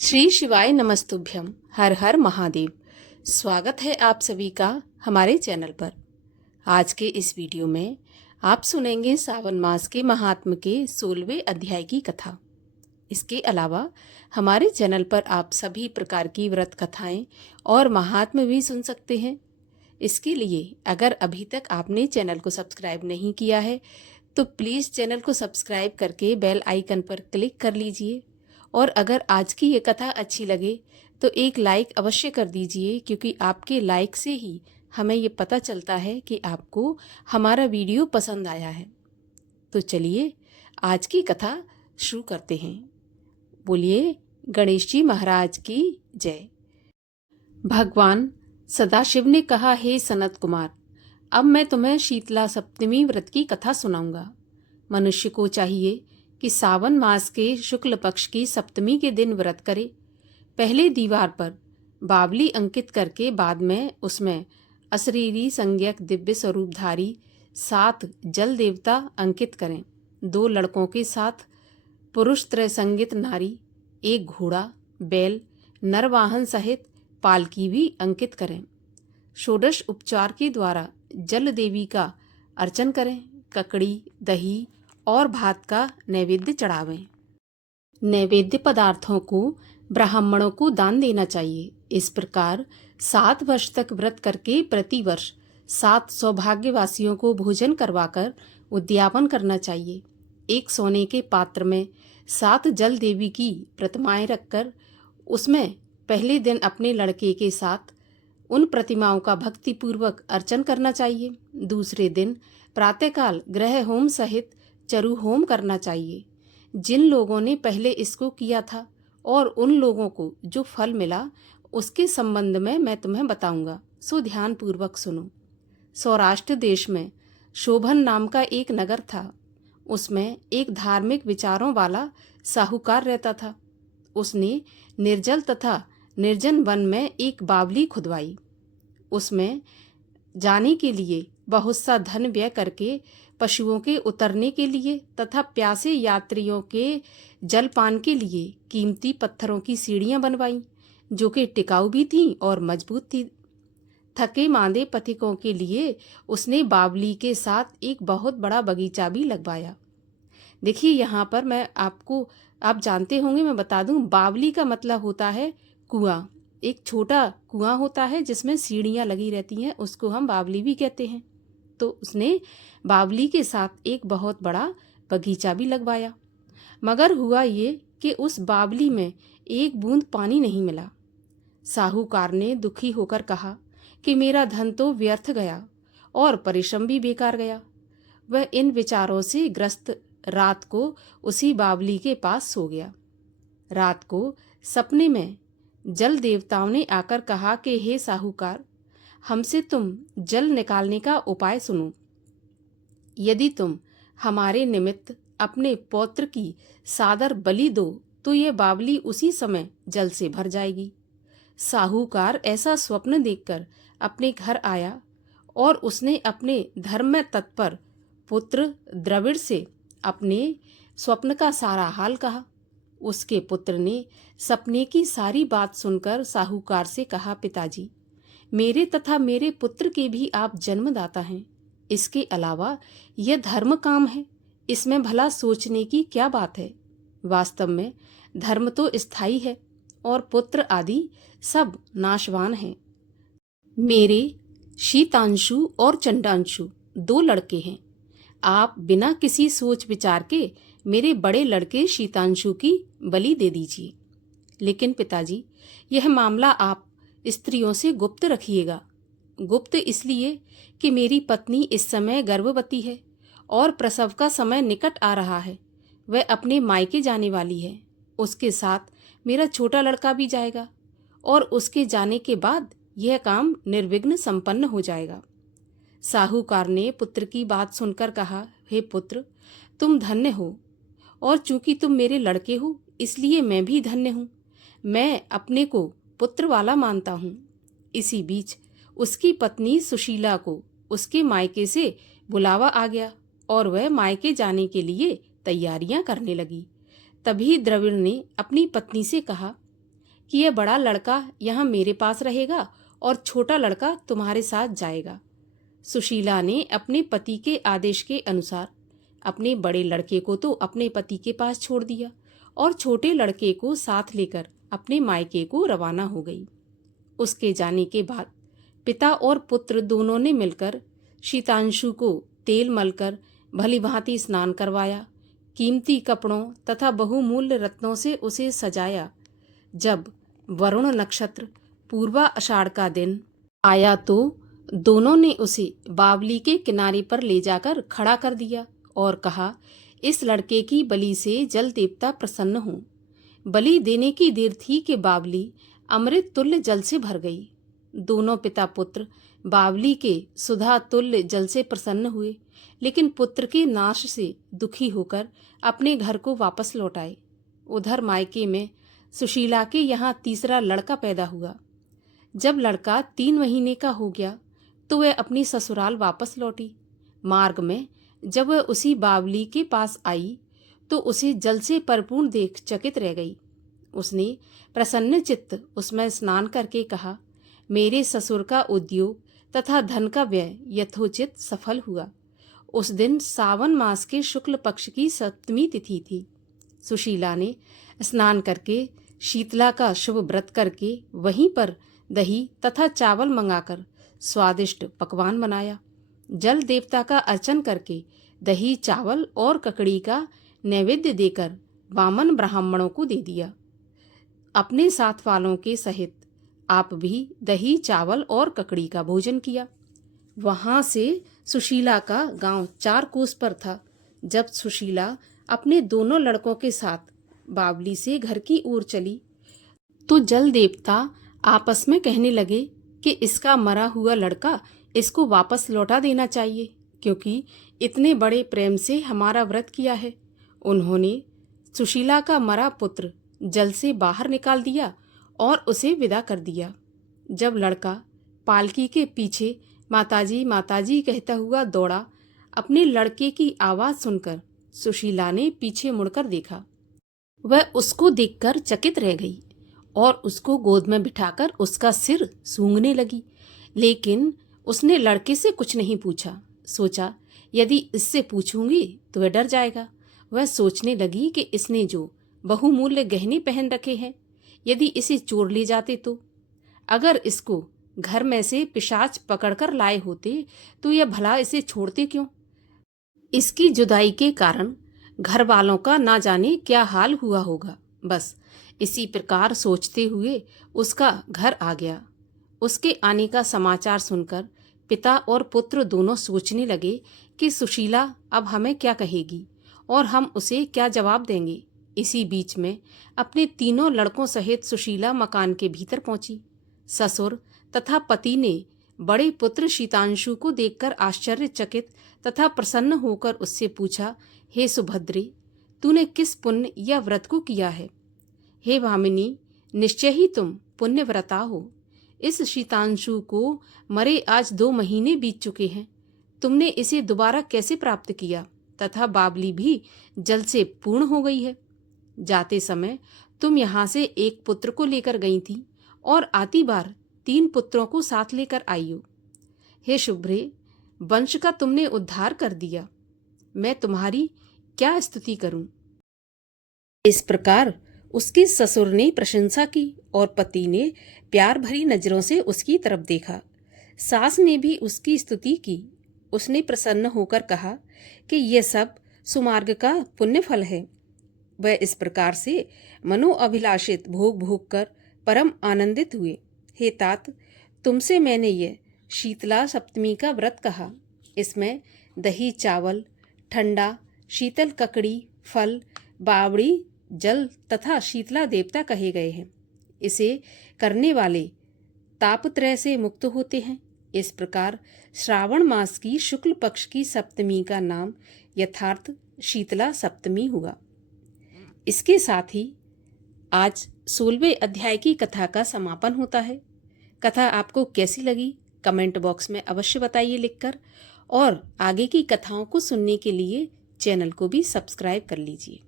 श्री शिवाय नमस्तुभ्यम। हर हर महादेव। स्वागत है आप सभी का हमारे चैनल पर। आज के इस वीडियो में आप सुनेंगे सावन मास के महात्म के 16वें अध्याय की कथा। इसके अलावा हमारे चैनल पर आप सभी प्रकार की व्रत कथाएं और महात्म भी सुन सकते हैं। इसके लिए अगर अभी तक आपने चैनल को सब्सक्राइब नहीं किया है तो प्लीज़ चैनल को सब्सक्राइब करके बेल आइकन पर क्लिक कर लीजिए। और अगर आज की ये कथा अच्छी लगे तो एक लाइक अवश्य कर दीजिए, क्योंकि आपके लाइक से ही हमें ये पता चलता है कि आपको हमारा वीडियो पसंद आया है। तो चलिए आज की कथा शुरू करते हैं। बोलिए गणेश जी महाराज की जय। भगवान सदाशिव ने कहा, हे सनत कुमार, अब मैं तुम्हें शीतला सप्तमी व्रत की कथा सुनाऊंगा। मनुष्य को चाहिए कि सावन मास के शुक्ल पक्ष की सप्तमी के दिन व्रत करे। पहले दीवार पर बावली अंकित करके बाद में उसमें अशरीरी संज्ञक दिव्य स्वरूपधारी 7 जल देवता अंकित करें। 2 लड़कों के साथ पुरुष त्रयसंगित नारी, 1 घोड़ा, बैल, नरवाहन सहित पालकी भी अंकित करें। षोडश उपचार के द्वारा जल देवी का अर्चन करें। ककड़ी, दही और भात का नैवेद्य चढ़ावें। नैवेद्य पदार्थों को ब्राह्मणों को दान देना चाहिए। इस प्रकार 7 वर्ष तक व्रत करके प्रतिवर्ष 7 सौभाग्यवासियों को भोजन करवाकर उद्यापन करना चाहिए। एक सोने के पात्र में 7 जल देवी की प्रतिमाएं रखकर उसमें पहले दिन अपने लड़के के साथ उन प्रतिमाओं का भक्तिपूर्वक अर्चन करना चाहिए। दूसरे दिन प्रातःकाल ग्रह होम सहित चरु होम करना चाहिए। जिन लोगों ने पहले इसको किया था और उन लोगों को जो फल मिला उसके संबंध में मैं तुम्हें बताऊंगा, सो ध्यान पूर्वक सुनो। सौराष्ट्र देश में शोभन नाम का एक नगर था। उसमें एक धार्मिक विचारों वाला साहूकार रहता था। उसने निर्जल तथा निर्जन वन में एक बावली खुदवाई। उसमें जाने के लिए बहुत सा धन व्यय करके पशुओं के उतरने के लिए तथा प्यासे यात्रियों के जलपान के लिए कीमती पत्थरों की सीढ़ियां बनवाईं, जो कि टिकाऊ भी थीं और मजबूत थी। थके मांदे पथिकों के लिए उसने बावली के साथ एक बहुत बड़ा बगीचा भी लगवाया। देखिए यहाँ पर आप जानते होंगे, मैं बता दूं, बावली का मतलब होता है कुआं। एक छोटा कुआं होता है जिसमें सीढ़ियां लगी रहती हैं, उसको हम बावली भी कहते हैं। तो उसने बावली के साथ एक बहुत बड़ा बगीचा भी लगवाया। मगर हुआ ये कि उस बावली में एक बूंद पानी नहीं मिला। साहूकार ने दुखी होकर कहा कि मेरा धन तो व्यर्थ गया और परिश्रम भी बेकार गया। वह इन विचारों से ग्रस्त रात को उसी बावली के पास सो गया। रात को सपने में जल देवताओं ने आकर कहा कि हे साहूकार, हमसे तुम जल निकालने का उपाय सुनो। यदि तुम हमारे निमित्त अपने पौत्र की सादर बलि दो तो यह बावली उसी समय जल से भर जाएगी। साहूकार ऐसा स्वप्न देखकर अपने घर आया और उसने अपने धर्म में तत्पर पुत्र द्रविड़ से अपने स्वप्न का सारा हाल कहा। उसके पुत्र ने सपने की सारी बात सुनकर साहूकार से कहा, पिताजी, मेरे तथा मेरे पुत्र के भी आप जन्मदाता हैं। इसके अलावा यह धर्म काम है, इसमें भला सोचने की क्या बात है। वास्तव में धर्म तो स्थायी है और पुत्र आदि सब नाशवान हैं। मेरे शीतांशु और चंडांशु 2 लड़के हैं। आप बिना किसी सोच विचार के मेरे बड़े लड़के शीतांशु की बलि दे दीजिए। लेकिन पिताजी, यह मामला आप स्त्रियों से गुप्त रखिएगा। गुप्त इसलिए कि मेरी पत्नी इस समय गर्भवती है और प्रसव का समय निकट आ रहा है। वह अपने मायके जाने वाली है। उसके साथ मेरा छोटा लड़का भी जाएगा और उसके जाने के बाद यह काम निर्विघ्न संपन्न हो जाएगा। साहूकार ने पुत्र की बात सुनकर कहा, हे पुत्र, तुम धन्य हो और चूंकि तुम मेरे लड़के हो इसलिए मैं भी धन्य हूँ। मैं अपने को पुत्र वाला मानता हूँ। इसी बीच उसकी पत्नी सुशीला को उसके मायके से बुलावा आ गया और वह मायके जाने के लिए तैयारियां करने लगी। तभी द्रविड़ ने अपनी पत्नी से कहा, कि यह बड़ा लड़का यहाँ मेरे पास रहेगा और छोटा लड़का तुम्हारे साथ जाएगा। सुशीला ने अपने पति के आदेश के अनुसार अपने बड़े लड़के को तो अपने पति के पास छोड़ दिया और छोटे लड़के को साथ लेकर अपने मायके को रवाना हो गई। उसके जाने के बाद पिता और पुत्र दोनों ने मिलकर शीतांशु को तेल मलकर भली भांति स्नान करवाया, कीमती कपड़ों तथा बहुमूल्य रत्नों से उसे सजाया। जब वरुण नक्षत्र पूर्वा आषाढ़ का दिन आया तो दोनों ने उसे बावली के किनारे पर ले जाकर खड़ा कर दिया और कहा, इस लड़के की बलि से जल देवता प्रसन्न हों। बलि देने की देर थी कि बावली अमृत तुल्य जल से भर गई। दोनों पिता पुत्र बावली के सुधा तुल्य जल से प्रसन्न हुए, लेकिन पुत्र के नाश से दुखी होकर अपने घर को वापस लौट आए। उधर मायके में सुशीला के यहाँ तीसरा लड़का पैदा हुआ। जब लड़का 3 महीने का हो गया तो वह अपनी ससुराल वापस लौटी। मार्ग में जब वह उसी बावली के पास आई तो उसे जल से परिपूर्ण देख चकित रह गई। उसने प्रसन्न चित्त उसमें स्नान करके कहा, मेरे ससुर का उद्योग तथा धन का व्यय यथोचित सफल हुआ। उस दिन सावन मास के शुक्ल पक्ष की सप्तमी तिथि थी। सुशीला ने स्नान करके शीतला का शुभ व्रत करके वहीं पर दही तथा चावल मंगाकर स्वादिष्ट पकवान बनाया। जल देवता का अर्चन करके दही चावल और ककड़ी का नैवेद्य देकर वामन ब्राह्मणों को दे दिया। अपने साथ वालों के सहित आप भी दही चावल और ककड़ी का भोजन किया। वहां से सुशीला का गांव 4 कोस पर था। जब सुशीला अपने दोनों लड़कों के साथ बावली से घर की ओर चली तो जल देवता आपस में कहने लगे कि इसका मरा हुआ लड़का इसको वापस लौटा देना चाहिए, क्योंकि इतने बड़े प्रेम से हमारा व्रत किया है। उन्होंने सुशीला का मरा पुत्र जल से बाहर निकाल दिया और उसे विदा कर दिया। जब लड़का पालकी के पीछे माताजी माताजी कहता हुआ दौड़ा, अपने लड़के की आवाज सुनकर सुशीला ने पीछे मुड़कर देखा। वह उसको देखकर चकित रह गई और उसको गोद में बिठाकर उसका सिर सूंघने लगी, लेकिन उसने लड़के से कुछ नहीं पूछा। सोचा, यदि इससे पूछूंगी तो वह डर जाएगा। वह सोचने लगी कि इसने जो बहुमूल्य गहने पहन रखे हैं, यदि इसे चोर ले जाते तो, अगर इसको घर में से पिशाच पकड़कर लाए होते तो यह भला इसे छोड़ते क्यों? इसकी जुदाई के कारण घर वालों का ना जाने क्या हाल हुआ होगा। बस इसी प्रकार सोचते हुए उसका घर आ गया। उसके आने का समाचार सुनकर पिता और पुत्र दोनों सोचने लगे कि सुशीला अब हमें क्या कहेगी और हम उसे क्या जवाब देंगे। इसी बीच में अपने तीनों लड़कों सहित सुशीला मकान के भीतर पहुंची। ससुर तथा पति ने बड़े पुत्र शीतांशु को देखकर आश्चर्यचकित तथा प्रसन्न होकर उससे पूछा, हे सुभद्रे, तूने किस पुण्य या व्रत को किया है? हे भामिनी, निश्चय ही तुम पुण्यव्रता हो। इस शीतांशु को मरे आज 2 महीने बीत चुके हैं। तुमने इसे दोबारा कैसे प्राप्त किया? तथा बावली भी जल से पूर्ण हो गई है। जाते समय तुम यहाँ से एक पुत्र को लेकर गई थी और आती बार 3 पुत्रों को साथ लेकर आई हो। हे शुभ्रे, वंश का तुमने उद्धार कर दिया। मैं तुम्हारी क्या स्तुति करूं? इस प्रकार उसके ससुर ने प्रशंसा की और पति ने प्यार भरी नजरों से उसकी तरफ देखा। सास ने भी उसकी स्तुति की। उसने प्रसन्न होकर कहा कि यह सब सुमार्ग का पुण्य फल है। वह इस प्रकार से मनोअभिलाषित भोग भोग कर परम आनंदित हुए। हे तात, तुमसे मैंने ये शीतला सप्तमी का व्रत कहा। इसमें दही चावल, ठंडा शीतल ककड़ी, फल, बावड़ी, जल तथा शीतला देवता कहे गए हैं। इसे करने वाले तापत्रय से मुक्त होते हैं। इस प्रकार श्रावण मास की शुक्ल पक्ष की सप्तमी का नाम यथार्थ शीतला सप्तमी हुआ। इसके साथ ही आज 16वें अध्याय की कथा का समापन होता है। कथा आपको कैसी लगी कमेंट बॉक्स में अवश्य बताइए लिखकर, और आगे की कथाओं को सुनने के लिए चैनल को भी सब्सक्राइब कर लीजिए।